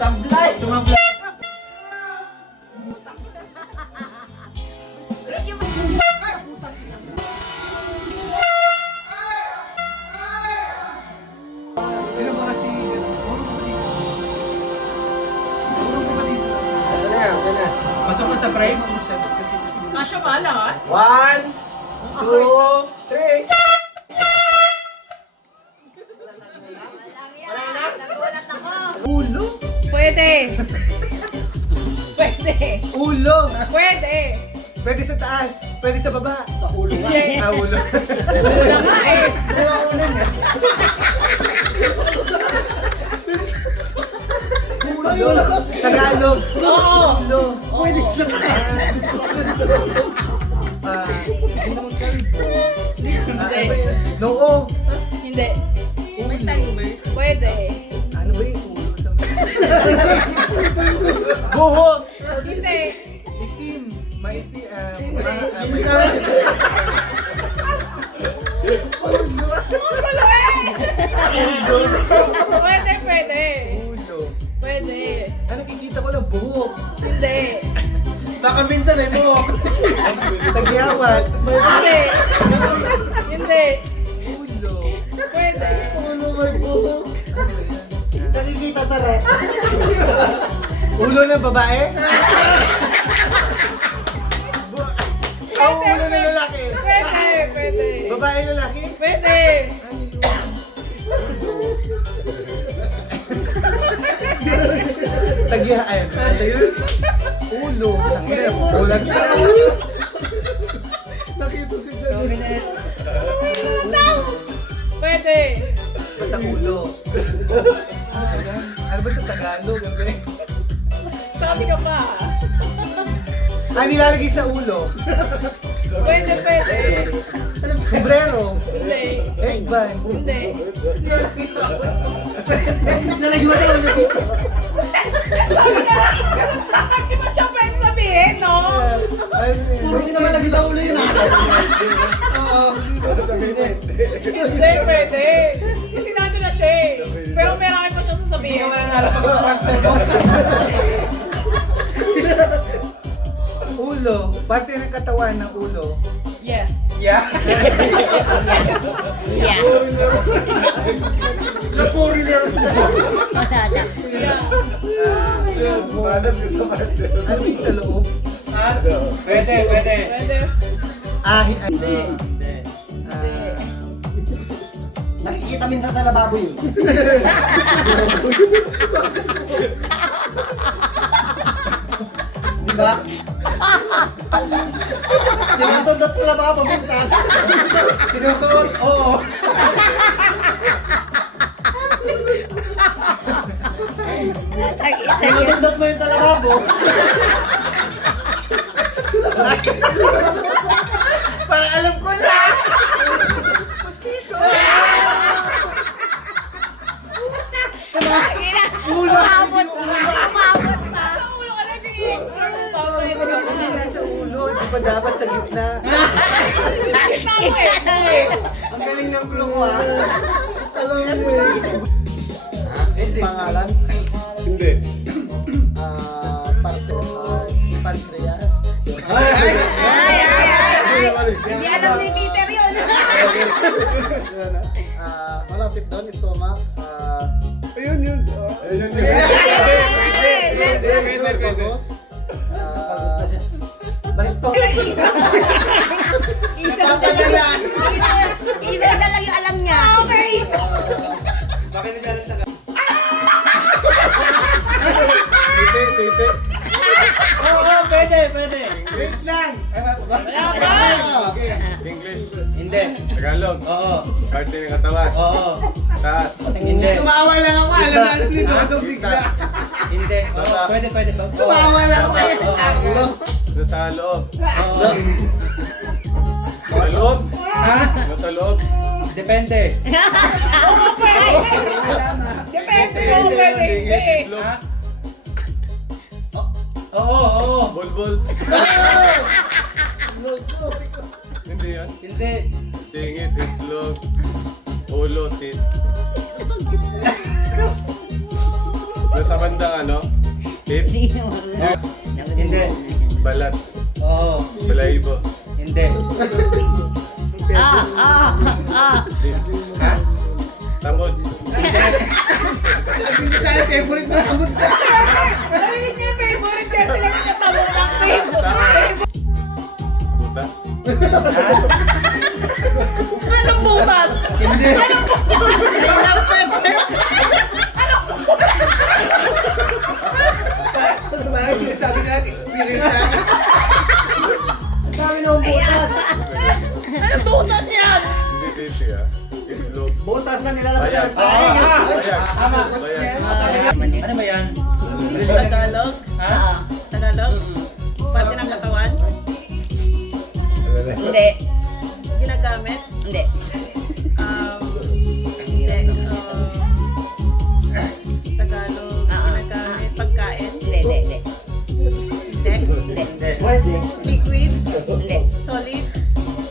Tumamblay! Tumamblay! Ano ba kasi? Puro ko pa dito. Puro ko pa dito. Ano na yan? Ano na? Pasok na sa frame? Kasya ba lahat? 1, 2, 3. Nagulat ako. Ulo? Pwede. Pwede. Ulo! Pwede. Pwede sa taas, pwede sa baba. Sa ulo nga. Hindi. Ah, ulo. Wala nga eh. Ulo. Tagalog. Oo. Ulo. Pwede sa taas. Hindi naman kami. Hindi. Noo. Hindi. Ulo. Pwede. Ano ba yung ulo? Buhok. Hindi. Itim. Maiti. Pwede, pwede. Ulo. Pwede. Ano kikita ko lang? Buhok. Hindi. Baka minsan may buhok. Tagyawat. Hindi. Hindi. Ulo. Pwede. Ulo may buhok. Nakikita sa rep. Ulo ng babae? Ang ulo ng lalaki? Pwede. Pwede. Babae lalaki? Pwede. Tagyahan. Ulo. Tangina. Bulag. Nakita si Janet. Pwede. Basta ulo. Ano ba sa Tagalog? Sabi ka pa. Nilalagay sa ulo. Pwede, pwede. Sombrero. Hindi. Headband. Hindi. Nalagyan mo sa ulo dito. Sabi mo siya pwede sabihin, no? Hindi naman lagi sa ulo yun ah. Oo. Hindi, pwede. Isinado na siya eh. Pero marami pa siya sasabihin. Ulo. Parte ng katawan ng ulo. Yeah. Yeah. Yeah. Napuri na. Masada. Yeah. Ano yung sa loob? Pwede, pwede. Pwede. Hindi. Nakikita minsan sa lababo yun. Di ba? Sinusundot sa lababo minsan. Sinusuot? Oo. Sinusundot mo yun sa lababo. Parang alam ko na! Umabot pa. Umabot pa. Sa ulo ka lang yung i-explore mo pa. Pwede ka pa. Nasa ulo, di ba dapat sa gitna? Tama eh. Ang galing ng clue ko ah. Alam mo eh. Hindi. Pangalan? Hindi. Pancreas. Ay. Hindi alam ni Peter yun. Malapit doon, stomach. Ayun yun. Ayun yun. Pagos. Pagos na siya. Balito. Isa na lang yung alam niya. Okay. Bakit na dyan ang Tite. Oo, pwede, pwede. Wait lang. Wala pa. English. Hindi. Tagalog. Oo. Parte ng katawan. Oo. Taas. Hindi. Tumawa lang ako. Alam na alam nito. Ito bigla. Hindi. Oo, pwede, pwede. Tumawa lang ako. Oo. Sa loob. Oo. Sa loob? Sa loob? Depende. Oo, pwede. Depende kung pwede. Hindi. Itlog. Oo. Bulbul. Hindi yan. Hindi. Singit, itlog, ulo, tit. Nasa banda. ng ano? Hips? Hindi. Balat? Oo. Balahibo? Hindi. Ah. Ha? Tamod? Sabi niya sa'yo, favorite na kamot ka. Narinig niya yung favorite niya. Sila nagtatalo ng favorite. Butas? Anong butas? Hindi. Parang sinasabi natin, experience na. Sabi ng butas. Anong butas yan? Hindi titi ah. Itlog. Butas na nilalagay sa Bayag. nagtahin. Bayag. Tama. Bayag. Ano ba yan? Tagalog? Ha? Tagalog? Parte ng katawan? Hindi. Ginagamit? Hindi. Tagalog, ginagamit, pagkain? Hindi. Hindi. Hindi. Pwede. Liquid? Hindi. Solid?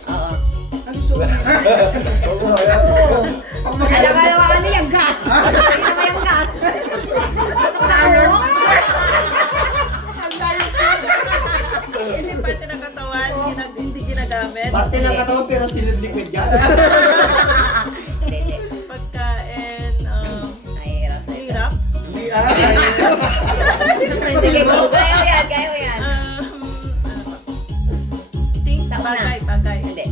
Oo. Ano solid? Alam ka ano yung gas? Ano ba yung gas? Tutok sa ulo? Hindi parte ng katawan, hindi ginagamit. Parte ng katawan pero silid liquid gas. Hindi. Pagkain, Ay, hirap na ito. hirap. Hindi ah. Hindi kayo. Kaya mo yan. Things, Sa una. bagay. Hindi.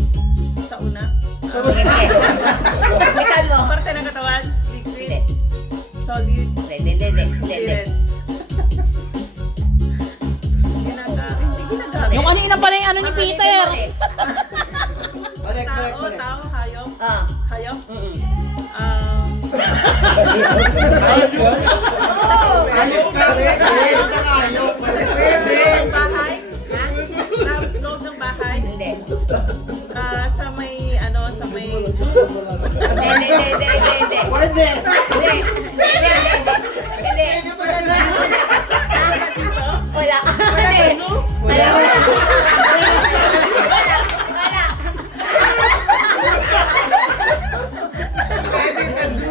Sa una. Sige. Bisan mo. Parte ng katawan, Hindi. liquid, solid, Hindi. liquid. Hindi ginagamit. Yung kanina pala yung ano ni Peter. Balik. Tao, hayop, Ah. hayop. Mm-mm. Ayos yun. Oo. Ayos ka rin. Ayun ka nga, ayun. Pwede. Ng bahay, Ha? sa loob ng bahay, Hindi. sa may, sa may zoo. Hindi. Pwede. Hindi. Wala. Hindi. Zoo? Wala.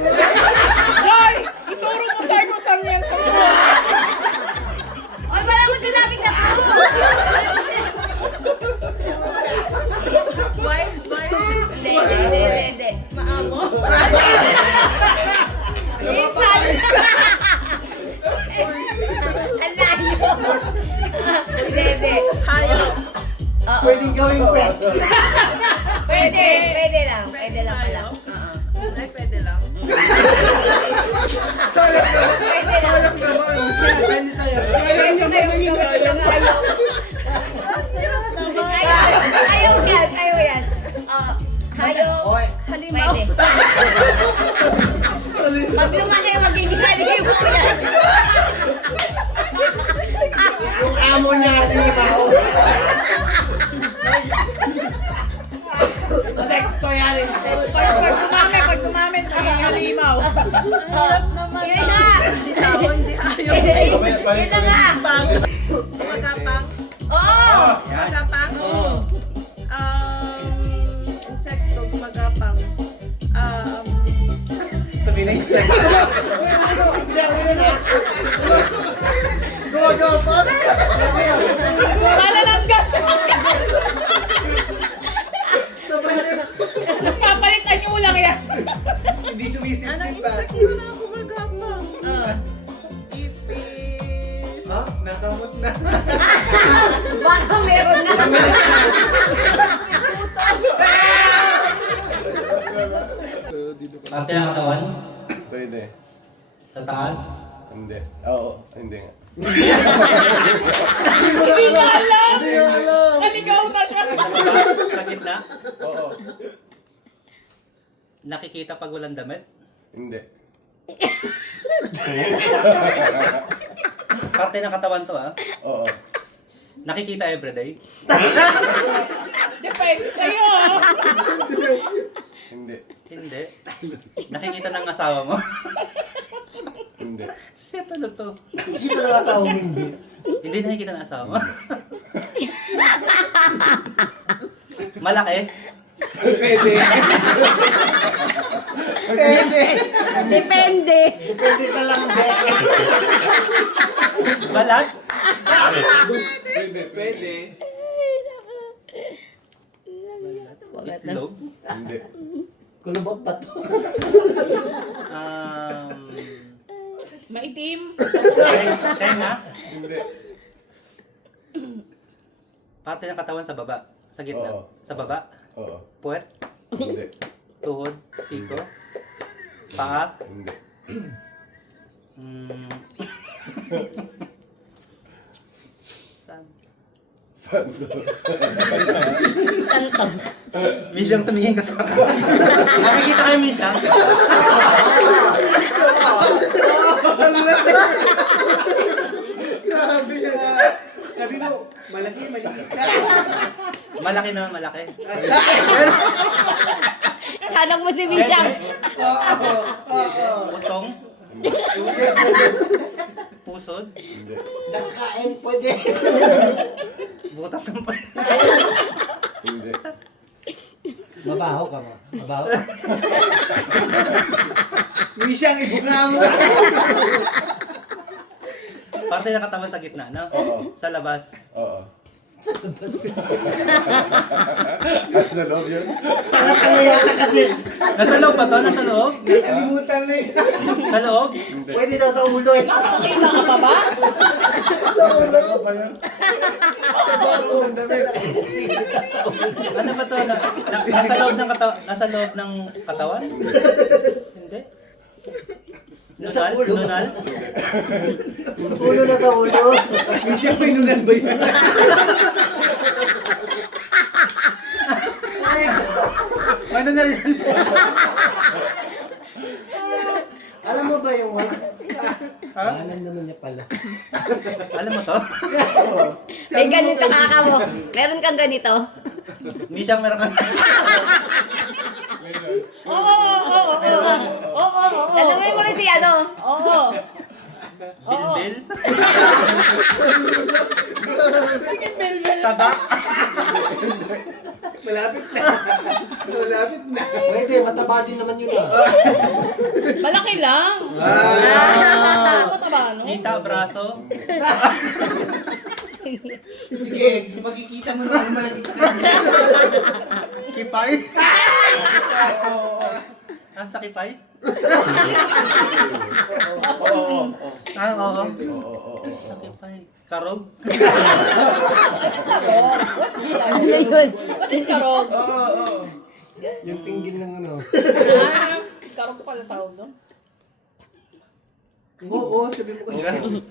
Hoy! Ituro mo sa kung saan yan sa zoo. Oy, wala mo sinabing sa school. Wild, Hindi. maamo. Minsan. Ang layo. Hindi. Hayop. Oo. Pwedeng gawing pet. Pwede lang pala. Oo. Ay, pwede lang. Sayang naman. Pwede lang. Sayang naman. Depende sa'yo. Ayaw yan. Hayop. Okay. Halimaw. Pwede. Pag lumaki, magiging halimaw ko yan. Yung amo niya, limaw. Sekto yan. Pag dumami, magiging halimaw. Hirap naman. Yun na. Hindi tao, hindi hayop. Yun na nga. Magapang. Oo. Magapang. Mm. Insekto, magapang. Tabi na yung second. Gumagapan. Malalanggan. Papalitan niyo lang yan. Hindi Anong sumisip-sip pa. insekto na ako magapang? Ipis. Ha? Nakamot na. Baka meron na. Parte ng katawan? Pwede. Sa taas? Hindi. Oo. Hindi nga. Hindi na alam. Naligaw na siya. Sa gitna? Oo. Nakikita pag walang damit? Hindi. Parte ng katawan to ah. Oo. Nakikita everyday? Depende sa'yo. Hindi. Hindi. Nakikita ng asawa mo? Hindi. Shit, ano to? Dito na sa hindi. Hindi nakikita ng asawa mo? Malaki? Pwede. Depende. Depende sa langge. Balat? Pwede. Itlog? Hindi. Kulubot pa to. Maitim. Tenga? Hindi. Parte ng katawan sa baba. Sa gitna. Oo. Sa baba. Oo. Puwet. Hindi. Tuhod. Siko. Paa. Hindi. Mm. Saan? Sando. Santo. Misyang tumingin ka sa akin. Nakikita kayo, Misyang? Sabi mo, malaki, maliit. Malaki na malaki. Tanong mo si Misyang. Utong. Pusod. Hindi. Nakain pwede. Butas ng pa. Hindi. Mabaho ka mo. Mabaho. Misyang ibuka mo. Parte ng katawan sa gitna, no? Oo. Sa labas. Oo. Sa loob yun? Kaya kasi. Nasa loob ba to? Nasa loob? Nakalimutan na yun. Sa loob? Hindi. Pwede daw sa ulo eh. Nakakita ka pa ba? Sa ba yun? Ano ba to? Nasa loob ng katawan? Nasa loob ng katawan? Hindi. Nasa Nunal? ulo. Nunal? Ulo na sa ulo. Misyang pinunan ba yun? Ano na rin? Alam mo ba yung wala? Ha? Alam naman niya pala. Alam mo to? May ganito kaka mo. Meron kang ganito. Misyang meron ka. Tanungin mo rin si ano. Oo. Bilbil? Bilbil. Tabak? Malapit na. Malapit na. Pwede, mataba din naman yun ah. Malaki lang. Mataba, no? Kita, braso? Sige, magkikita mo na malaki sa kanya. Kipay? Sa kipay? Oo. Oo. Sa kipay. Karog? Ano yun? What is karog? Yung tinggil ng ano. Karog pala tawag doon. Oo, sabi mo kasi.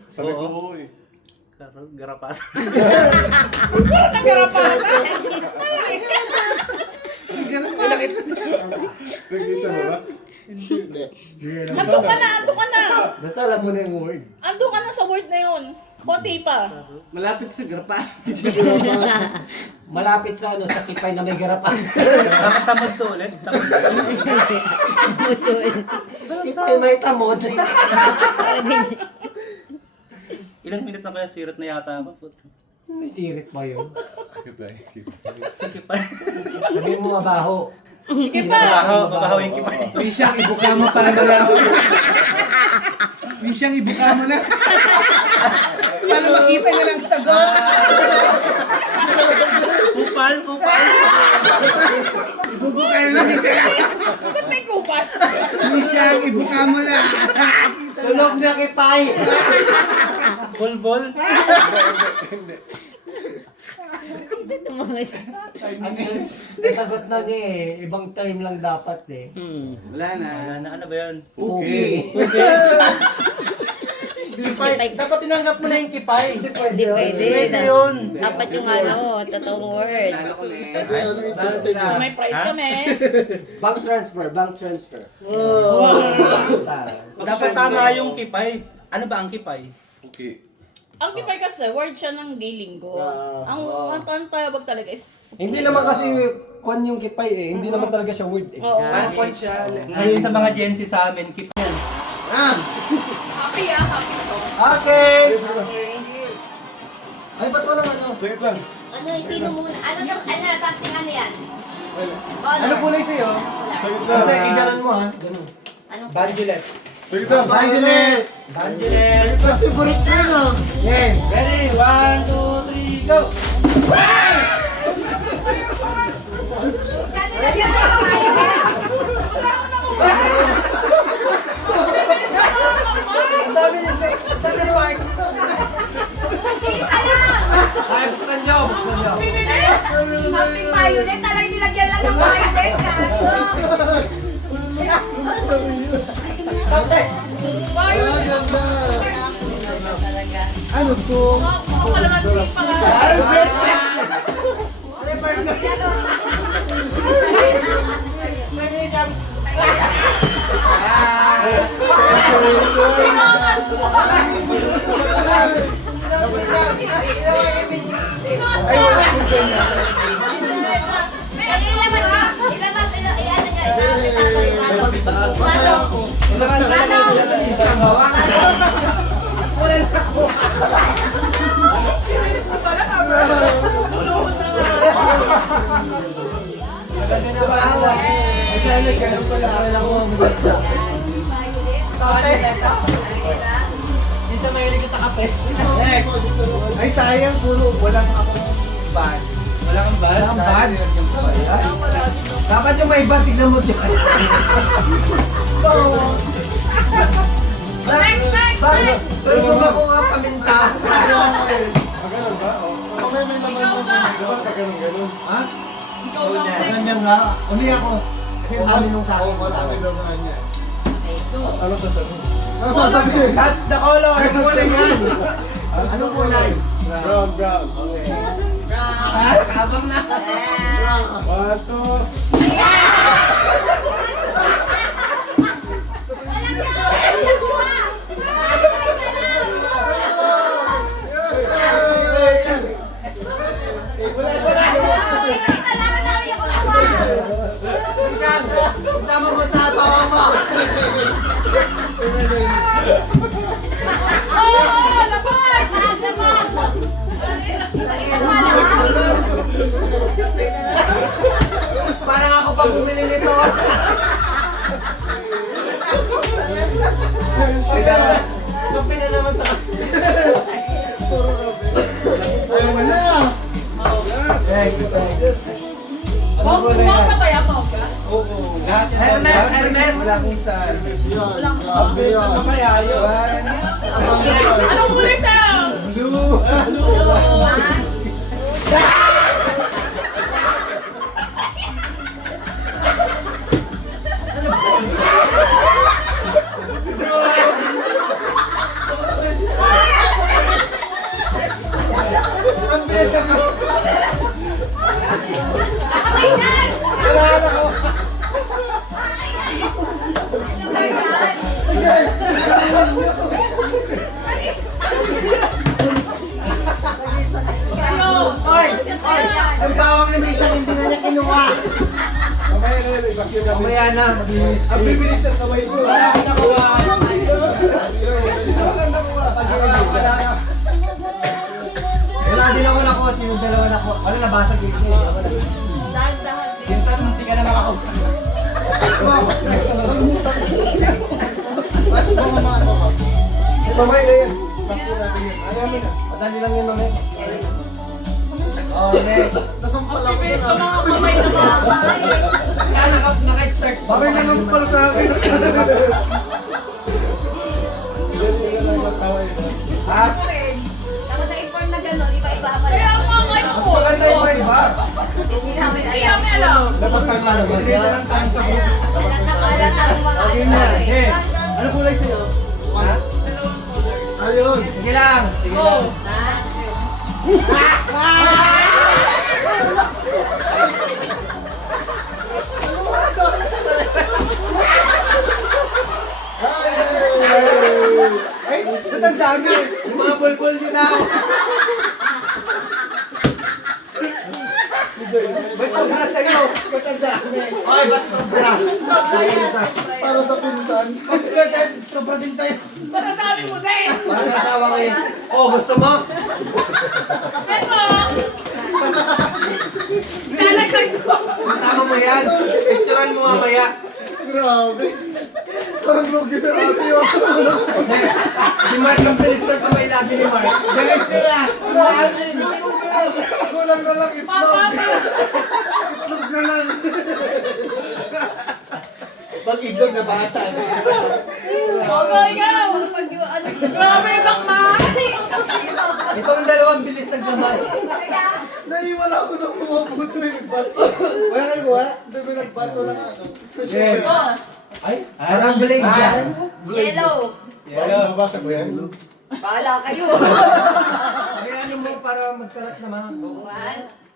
Sabi ko oo eh. Karog? Garapat? Nagarapata. Malaki. Nagkita mo ba? Ando ka na, ando ka na. Basta alam mo na yung word. Ando ka na sa word na yun. Konti pa. Malapit sa grapa. Malapit sa ano, sa kipay na may garapan. Tamad to ulit? Tamad. Kipay may tamod. Ilang minutes na kaya sirat na yata ako? May sirit pa yun. Kipay. Sa kipay. Sabihin mo mabaho. Sige pa. Mabahaw yung kipay. Misyang ibuka mo para malaman. Misyang ibuka mo na. Para makita niya lang sagot. Kupal! Kupal! Ibubuka na lang isa. Ba't may kupal? Misyang ibuka mo na. Sunog na kipay. Bulbol! Hindi. Actually, nasagot na niya eh. Ibang term lang dapat eh. Wala na. Ano ba yun? Pugi. Kipay! Dapat tinanggap mo na yung kipay! Hindi pwede Hindi yun. pwede. Pwede yun! Dapat yung ano, totoong word. Lalo ko na eh. Kasi ano yung So may price kami. Bank transfer, bank transfer. Dapat tama yung kipay. Ano ba ang kipay? Okay. Ang kipay kasi, word siya ng gay-linggo. Ang tawag talaga is... Hindi naman kasi kwan yung kipay eh. Hindi naman talaga siya word eh. Oo. Pangkon siya. Ngayon sa mga Gen Z sa amin, kipay yan. Happy happy song. Okay! Okay. Ay, ba't walang ano? Sige lang. Ano, sino muna? Ano, something ano yan? Ano kulay sa'yo? Kasi igalan mo ha. Ganun. Bandulet. Sige na. Bandulet! Bandulet. Ito favorite ko yun oh. Yan. Ready? 1, 2, 3, go! Ay, buksan nyo. Buksan nyo. Something violet, talagang nilagyan lang ng violet. Kaso. Ay, ganda. Ano to? Dito mahilig kita kape. Next. Ay, sayang. Puro walang akong bad. Wala kang bad? Walang bad. Dapat yung may iba, tignan mo dyan. Next, next, next! Pero kung ako nga paminta. Ganun ba? Oh. May laman mo. Dapat ka ganun. Ha? Ganyan nga. Uli ako. Kasi ang dami nung sa akin. Marami daw sa kanya. Ano sasabihin? Ano sasabihin? That's the color! Ano kulay yan? Anong kulay? Brown, brown. Okay. Kabang na! 1, 2. Sama mo sa tawa mo. Parang ako pa bumili nito. Kape na naman sa ayaw mo na. Bumak na ba yan, Mokla? Hermes! Hermes! Malaking size. Ano kaya yun? Anong kulay sa'yo? Blue. Ang tawag ni Misha, hindi na niya kinuha. Mamaya na yun. Vacuum natin. Mamaya na, mabilis. Ang bibilis ng kamay ko. Wala akong nakuha! Wala din ako nakuha, sino dalawa nakuha. Wala, nabasag yung isa. Minsan, hindi ka na makakuha. Mamay na yun. Vacuum natin yun. Ayaw mo na. Madali lang yun, mamaya. Oh, next! Nasampal ako Bilis na. sa mga kamay na mga bahay. Kaya naka-start. Bakit nanumpal sa akin? Dapat na-inform na gano'n, iba-iba pa Kaya lang. ang mga kayo Mas maganda yung may iba. Hindi namin Hindi alam. namin alam. Dapat tama naman. Dito lang tayo sa group. Nakalat ang mga Okay ano. na. Hey, ano kulay sa'yo? Ayun. Sige lang. Sige lang. Ay, ba't ang dami? Yung mga bulbul nyo na. Ba't sobra sa'yo? Ba't ang dami? Ay, ba't sobra? Para sa pinsan. Sobra din sa'yo. Para dami mo din. Parang kasawa ko yun. Oh, gusto mo? Ito. Nalagdag ko. Masama Kasama mo yan. Picturean mo mamaya. Grabe. Parang lugi sa ate yun. Si Mark ang bilis ng kamay lagi ni Mark. Picture ah. Kulang na lang itlog. Itlog na lang. Pag itlog na bahasan. Okay, go! Pag-ano. Grabe, bakman! Itong dalawang bilis ng kamay. Naiwala ako nung pumabuto yung nagbato. Wala kayo kuha? Hindi may nagbato ng ano. Oh, Ay, parang blade yan. Yellow. Mabasa ko yan. Bahala kayo. Ano mo para magkalat naman. 1,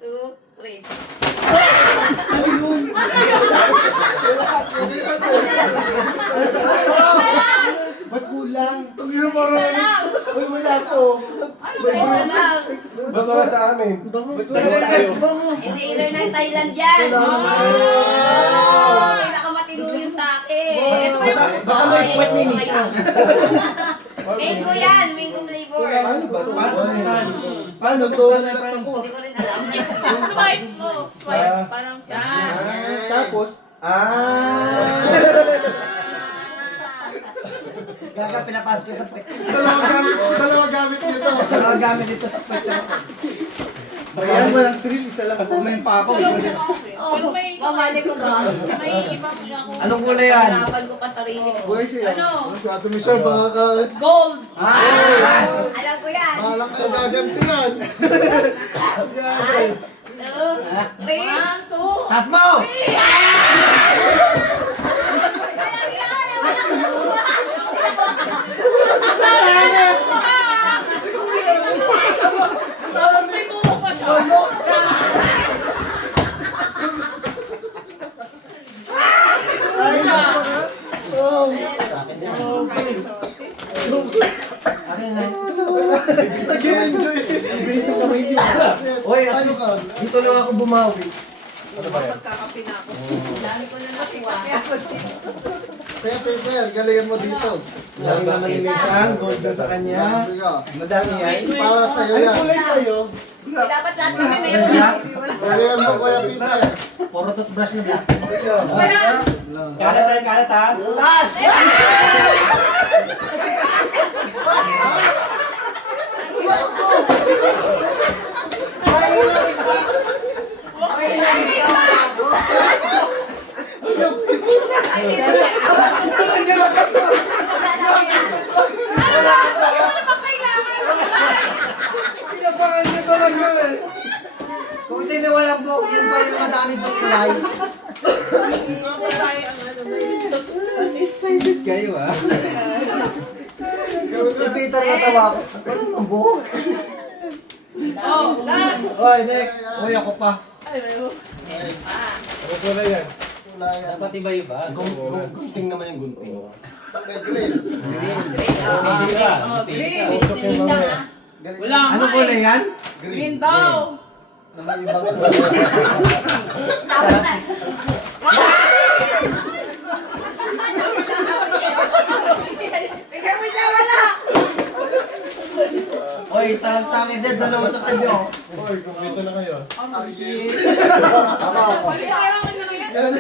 2, 3. Ba't kulang? Ang ina Isa marami. lang. Uy, wala ko. Isa lang. Ba't wala sa amin? Inhaler ng Thailand yan. Pinakamatino yung sa akin. Baka may puwet ni Misha. Mango yan. Mango flavor. Paano ba ito? Paano to? Hindi ko rin alam. swipe mo. Swipe. Parang yan. Tapos, Gaga, pinapasok ko sa puwet. dalawa gamit nito. Dalawa gamit dito sa puwet. Ayan, walang thrill. Isa lang ako. May pa ako. Oh, mamali ko ba? May ibang ako. Anong kulay yan? Harapan ko pa sarili ko. Buhay siya. Ano? Sa ato Michelle, baka ka... Gold. Alam ko yan. Bahala kayo gaganti yan. 1, 2, 3. 1, 2. Tas mo! Tapos may buho pa siya. Akin na. Nag-enjoy. Ang bilis ng kamay niyo. Oy, at least dito lang ako bumawi. Dami ko na nakuha. Kaya Peter, galingan mo dito. Lagi naman ni Misha. Gold na sa kanya. Madami yan. Para sa'yo yan. sa'yo? Dapat lahat kasi meron. Galingan mo Kuya Peter. Puro toothbrush na black. Kalat tayo, kalat ha. Tas! Pinapangan niyo talaga eh. Kung sino walang buhok, yan pa yung madami sa kulay. Excited kayo ha. Si Peter natawa ako. Walang ang buhok. Oh, last. Oy, next. Uy, ako pa. Ano kulay yan? Dapat iba-iba. Gunting naman yung gunting. Green. Sige ka. Sige ka. Bilis ni Misha ha. Wala Ano nga kulay eh. yan? Green daw. Na may ibang kulay. Tapos na. Ikaw mo siya wala. Oy, isa lang sa akin din, dalawa sa kanyo. Oy, kumpleto na kayo. Wala kailangan lang yan.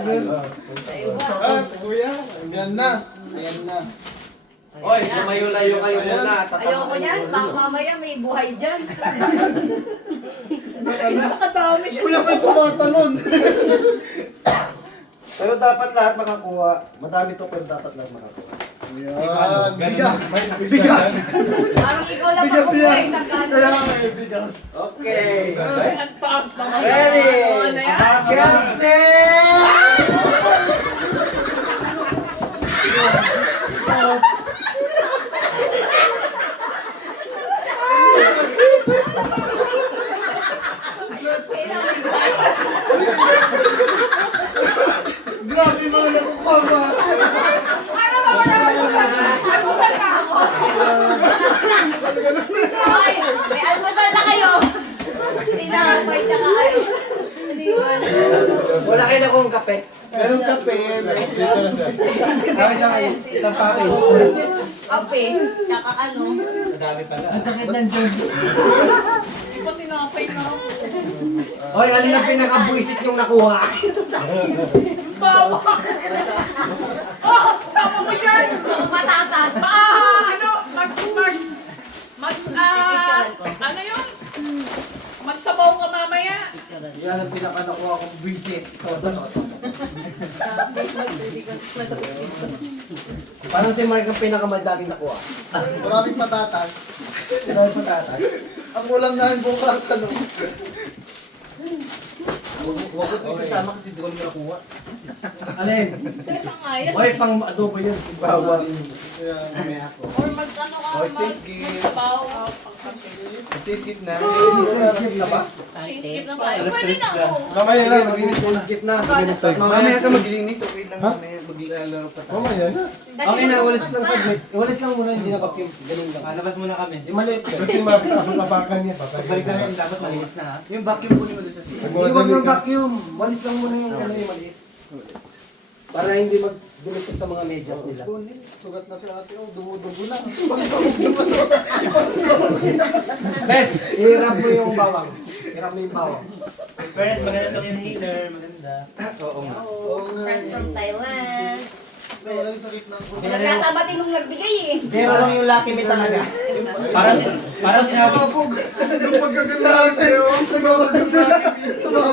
Ayun ba? Ah, kuya. Ayan na. Ayan na. Oy, lumayo-layo kayo muna. Ayoko niyan. Baka mamaya may buhay dyan. Kuya, may tumatalon. Pero dapat lahat makakuha. Madami to, pero dapat lahat makakuha. Ayan. Bigas. Bigas! Parang ikaw lang Bigas magkukuha yan. isang Kaya gano'n. may bigas. Okay. Ay, ang taas naman. Ready? Ano na yan? Kasi! Grabe mga nakukama. Ano ba ba naman yung almusal na ako? Ay, may almusal na kayo. Tinapay na kayo. Wala kayo na kong kape. Meron kape. Dito na siya. Kami sa kayo. Isang package. Kape, tsaka ano. Madami pala. Ang sakit ng joint. Di ba tinapay na ako? Oy, alin ang pinaka-buisit yung nakuha? Bawa! Oh, sama mo dyan! Patatas. Ano? Ano yun? Magsabaw ka mamaya. Yan ang pinaka-nakuha kong buisit. Toto. Parang si Mark ang pinakamadaling nakuha. Maraming patatas. Maraming patatas. Ang ulam namin bukas, ano? Huwag ko isasama kasi di ko nakuha. Alin? Pangayas. Oy, pang adobo yun. Bawal. Or mag-ano ka, magsabaw. Skip na. Skip na ba? Skip na tayo. Pwede na ako. Mamaya lang, maglinis muna. Skip na. Mamaya ka maglinis, okay lang mamaya. Maglalaro pa tayo. Mamaya na. Okay na, walis lang saglit. Walis lang muna, hindi na vacuum. Ganun lang. Labas muna kami. Yung maliit ka. Kasi mapapakan niya. Balik na rin, dapat malinis na ha. Yung vacuum po nyo sa siya. Hindi wag ng vacuum. Walis lang muna yung ano yung maliit. Para hindi magdulot sa mga medyas nila. Sugat na si ate, oh, dumudugo na. Ben, ihirap mo yung bawang. Hirap mo yung bawang. Fairness, maganda itong inhaler. Maganda. Oo nga. Oo nga. Friend from Thailand. Walang sakit ng buhay. Nagtatabati nung nagbigay eh. Pero lang yung Lucky Me talaga. Parang sinabi, Sumabog. Nung magkaganda tayo, nagawag sa mga